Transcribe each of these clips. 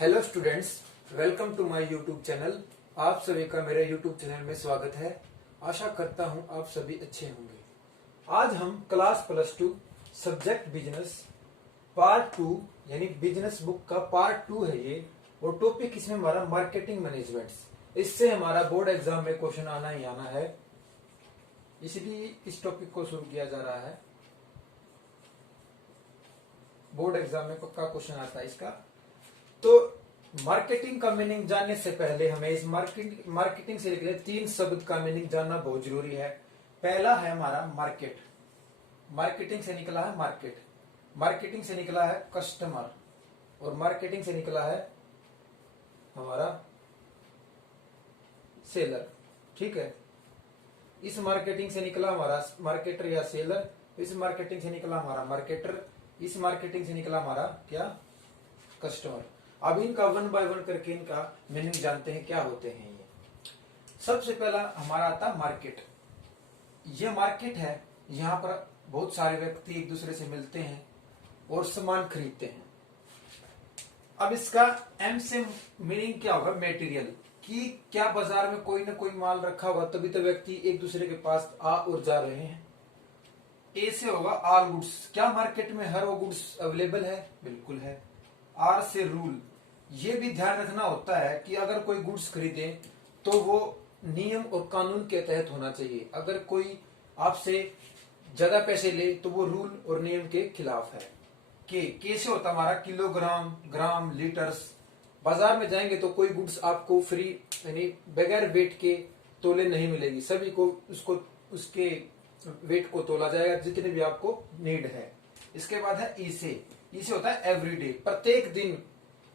Hello students, welcome to my YouTube channel. आप सभी का मेरे यूट्यूब चैनल में स्वागत है। आशा करता हूं आप सभी अच्छे होंगे। आज हम क्लास +2 सब्जेक्ट बिजनेस पार्ट 2 यानी बिजनेस बुक का पार्ट 2 है ये, और टॉपिक इसमें हमारा मार्केटिंग मैनेजमेंट। इससे हमारा बोर्ड एग्जाम में क्वेश्चन आना ही आना है, इसलिए इस टॉपिक को शुरू किया जा रहा है। बोर्ड एग्जाम में पक्का क्वेश्चन आता है इसका। तो मार्केटिंग का मीनिंग जानने से पहले हमें इस मार्केटिंग से रिलेटेड 3 शब्द का मीनिंग जानना बहुत जरूरी है। पहला है हमारा मार्केट। मार्केटिंग से निकला है मार्केट, मार्केटिंग से निकला है कस्टमर, और मार्केटिंग से निकला है हमारा सेलर। ठीक है, इस मार्केटिंग से निकला हमारा मार्केटर या सेलर, इस मार्केटिंग से निकला हमारा मार्केटर, इस मार्केटिंग से निकला हमारा क्या, कस्टमर। अब इनका 1 बाय 1 करके इनका मीनिंग जानते हैं क्या होते हैं ये। सबसे पहला हमारा आता मार्केट। ये मार्केट है, यहाँ पर बहुत सारे व्यक्ति एक दूसरे से मिलते हैं और सामान खरीदते हैं। अब इसका एम से मीनिंग क्या होगा, मेटीरियल, कि क्या बाजार में कोई ना कोई माल रखा होगा तभी तो व्यक्ति एक दूसरे के पास आ और जा रहे हैं। ए से होगा ऑल गुड्स, क्या मार्केट में हर वो गुड्स अवेलेबल है, बिल्कुल है। आर से रूल, ये भी ध्यान रखना होता है कि अगर कोई गुड्स खरीदे तो वो नियम और कानून के तहत होना चाहिए। अगर कोई आपसे ज्यादा पैसे ले तो वो रूल और नियम के खिलाफ है। के से होता हमारा किलोग्राम, ग्राम, लीटर्स। बाजार में जाएंगे तो कोई गुड्स आपको फ्री यानी बगैर वेट के तोले नहीं मिलेगी, सभी को उसके वेट को तोला जाएगा जितने भी आपको नीड है। इसके बाद है ई से होता है एवरीडे, प्रत्येक दिन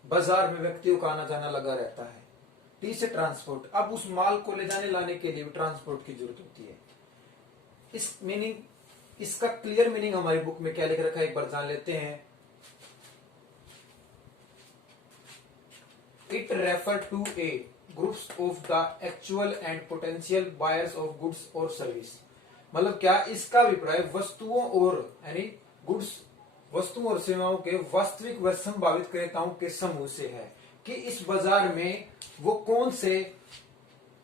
बाजार में व्यक्तियों का आना जाना लगा रहता है। टी से ट्रांसपोर्ट, अब उस माल को ले जाने लाने के लिए ट्रांसपोर्ट की जरूरत होती है। इस मीनिंग, इसका क्लियर मीनिंग हमारी बुक में क्या लिख रखा है एक बार जान लेते हैं। It refer to a groups of the actual and potential buyers of goods और सर्विस। मतलब क्या, इसका अभिप्राय वस्तुओं और यानी गुड्स, वस्तुओं और सेवाओं के वास्तविक व संभावित क्रेताओं के समूह से है कि इस बाजार में वो कौन से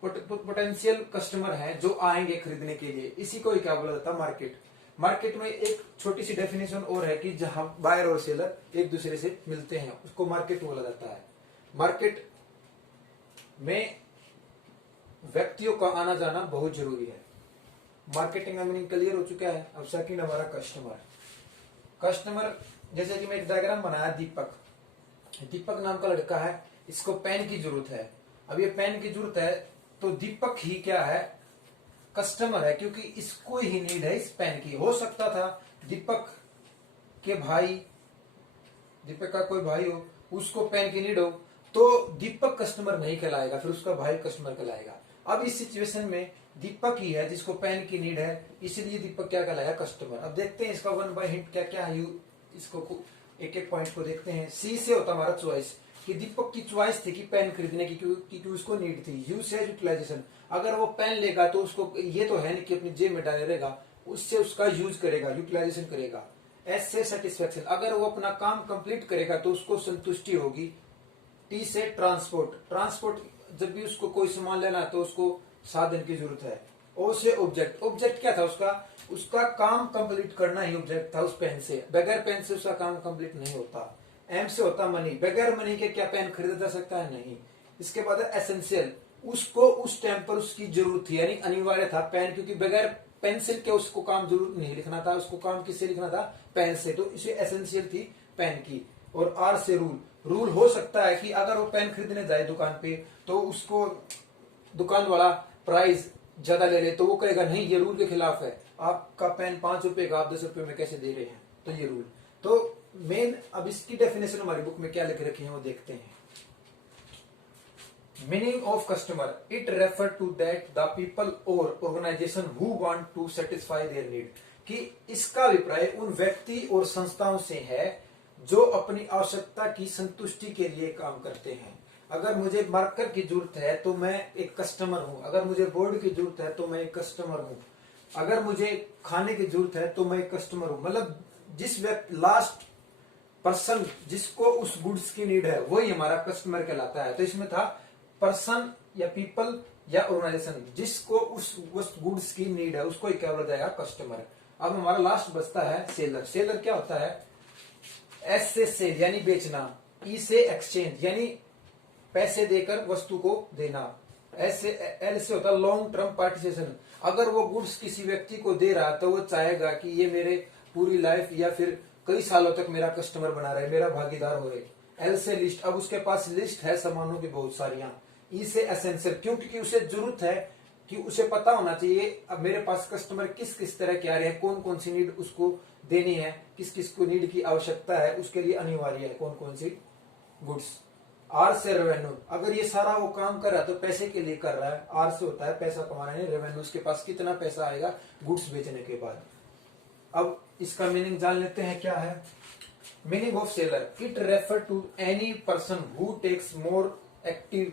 पोटेंशियल कस्टमर हैं जो आएंगे खरीदने के लिए। इसी को ही क्या बोला जाता है, मार्केट। मार्केट में एक छोटी सी डेफिनेशन और है कि जहां बायर और सेलर एक दूसरे से मिलते हैं उसको मार्केट बोला जाता है। मार्केट में व्यक्तियों का आना जाना बहुत जरूरी है। मार्केटिंग का मीनिंग क्लियर हो चुका है। अब सेकंड हमारा कस्टमर। कस्टमर, जैसे कि मैं एक डायग्राम बनाया, दीपक नाम का लड़का है, इसको पेन की जरूरत है। अब ये पेन की जरूरत है तो दीपक ही क्या है, कस्टमर है, क्योंकि इसको ही नीड है इस पेन की। हो सकता था दीपक के भाई, दीपक का कोई भाई हो, उसको पेन की नीड हो तो दीपक कस्टमर नहीं कहलाएगा, फिर उसका भाई कस्टमर कहलाएगा। अब इस सिचुएशन में दीपक ही है जिसको पेन की नीड है, इसलिए दीपक क्या कहलाया, कस्टमर। अब देखते हैं इसका 1 बाय हिंट क्या क्या है, इसको एक एक पॉइंट को देखते हैं। सी से होता हमारा चॉइस, कि दीपक की चॉइस थी कि पेन खरीदने की क्योंकि उसको नीड थी। यू से यूटिलाइजेशन, अगर वो पेन लेगा तो उसको ये तो है नहीं कि अपनी जेब में डाले रहेगा, उससे उसका यूज करेगा, यूटिलाइजेशन करेगा। एस से सेटिस्फेक्शन, अगर वो अपना काम कंप्लीट करेगा तो उसको संतुष्टि होगी। टी से ट्रांसपोर्ट, ट्रांसपोर्ट जब भी उसको कोई सामान लेना है तो उसको साधन की जरूरत है। ओ से ऑब्जेक्ट, ऑब्जेक्ट क्या था उसका काम कंप्लीट करना ही ऑब्जेक्ट था उस पेन से, बगैर पेन से उसका काम कंप्लीट नहीं होता। एम से होता मनी, बगैर मनी के क्या पेन खरीदा जा सकता है, नहीं। इसके बाद है एसेंशियल, उसको उस टाइम पर उसकी जरूरत थी यानी अनिवार्य था पेन, क्योंकि बगैर पेंसिल के उसको काम जरूर नहीं लिखना था, उसको काम किससे लिखना था, पेन से, तो इसे एसेंशियल थी पेन की। और आर से रूल, रूल हो सकता है कि अगर वो पेन खरीदने जाए दुकान पे तो उसको दुकान वाला प्राइस ज्यादा ले ले तो वो कहेगा नहीं ये रूल के खिलाफ है, आपका पेन 5 रुपए का आप 10 रुपए में कैसे दे रहे हैं, तो ये रूल। तो मेन, अब इसकी डेफिनेशन हमारी बुक में क्या लिख रखी है वो देखते हैं। Meaning of customer, it refer to that the people और organisation who want to satisfy their need, कि इसका अभिप्राय उन व्यक्ति और संस्थाओं से है जो अपनी आवश्यकता की संतुष्टि के लिए काम करते हैं। अगर मुझे मार्कर की जरूरत है तो मैं एक कस्टमर हूं, अगर मुझे बोर्ड की जरूरत है तो मैं एक कस्टमर हूं, अगर मुझे खाने की जरूरत है तो मैं एक कस्टमर हूं। मतलब जिस व्यक्ति लास्ट पर्सन जिसको उस गुड्स की नीड है वही हमारा कस्टमर कहलाता है। तो इसमें था पर्सन या पीपल या ऑर्गेनाइजेशन जिसको उस गुड्स की नीड है उसको क्या बोला जाएगा, कस्टमर। अब हमारा लास्ट बचता है सेलर। सेलर क्या होता है, एस से सेल यानी बेचना, ई से एक्सचेंज यानी पैसे देकर वस्तु को देना, एल से होता है लॉन्ग टर्म पार्टिसिपेशन। अगर वो गुड्स किसी व्यक्ति को दे रहा है तो वो चाहेगा कि ये मेरे पूरी लाइफ या फिर कई सालों तक मेरा कस्टमर बना रहे, मेरा भागीदार हो रहे। एल से लिस्ट, अब उसके पास लिस्ट है सामानों की बहुत सारियां। ई से एसेंशियल, क्योंकि उसे जरूरत है कि उसे पता होना चाहिए अब मेरे पास कस्टमर किस किस तरह के आ रहे हैं, कौन कौन सी नीड उसको देनी है, किस किस को नीड की आवश्यकता है, उसके लिए अनिवार्य है कौन कौन सी गुड्स। आर से रेवेन्यू, अगर ये सारा वो काम कर रहा है तो पैसे के लिए कर रहा है। आर से होता है पैसा कमाना, रेवेन्यू उसके पास कितना पैसा आएगा गुड्स बेचने के बाद। अब इसका मीनिंग जान लेते हैं क्या है। Meaning of seller, it refer to any person who takes more active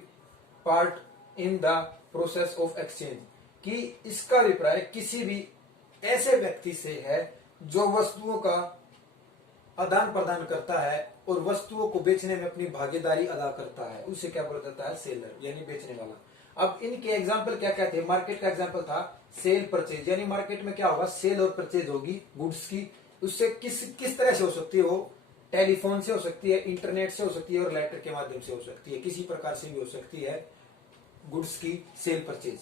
part in the process of exchange, कि इसका अभिप्राय किसी भी ऐसे व्यक्ति से है जो वस्तुओं का आदान प्रदान करता है और वस्तुओं को बेचने में अपनी भागीदारी अदा करता है, उसे क्या बोला जाता है, सेलर यानी बेचने वाला। अब इनके एग्जाम्पल क्या क्या थे। मार्केट का एग्जाम्पल था सेल परचेज, यानी मार्केट में क्या होगा, सेल और परचेज होगी गुड्स की। उससे किस तरह से हो सकती है, वो टेलीफोन से हो सकती है, इंटरनेट से हो सकती है और लेटर के माध्यम से हो सकती है, किसी प्रकार से भी हो सकती है गुड्स की cell purchase.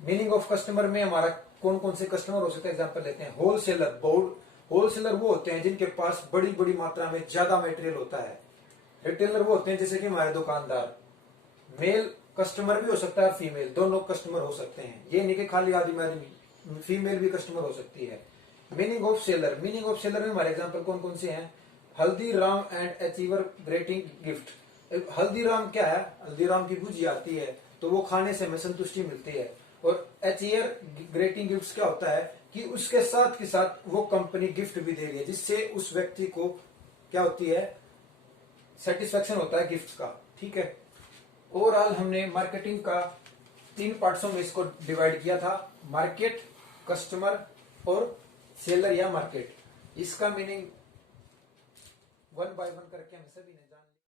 Meaning of customer में हमारा कौन कौन से कस्टमर हो सकते हैं, एग्जाम्पल लेते हैं। होलसेलर, होलसेलर वो होते हैं जिनके पास बड़ी बड़ी मात्रा में ज्यादा मटेरियल होता है। रिटेलर वो होते हैं जैसे कि हमारे दुकानदार। मेल कस्टमर भी हो सकता है, फीमेल, दोनों कस्टमर हो सकते हैं, ये नहीं कि खाली आदमी, फीमेल भी कस्टमर हो सकती है। Meaning of seller, meaning of seller में हमारे एग्जाम्पल कौन कौन से हैं, Haldiram and achiever grating gift. Haldiram क्या है, हल्दीराम की भुजी आती है तो वो खाने से हमें संतुष्टि मिलती है। और अचीवर ग्रेटिंग गिफ्ट क्या होता है कि उसके साथ के साथ वो कंपनी गिफ्ट भी दे रही है, जिससे उस व्यक्ति को क्या होती है, सेटिस्फेक्शन होता है गिफ्ट का। ठीक है, ओवरऑल हमने मार्केटिंग का 3 पार्ट्सों में इसको डिवाइड किया था, मार्केट, कस्टमर और सेलर या मार्केट। इसका मीनिंग 1 बाय 1 करके हम सभी ने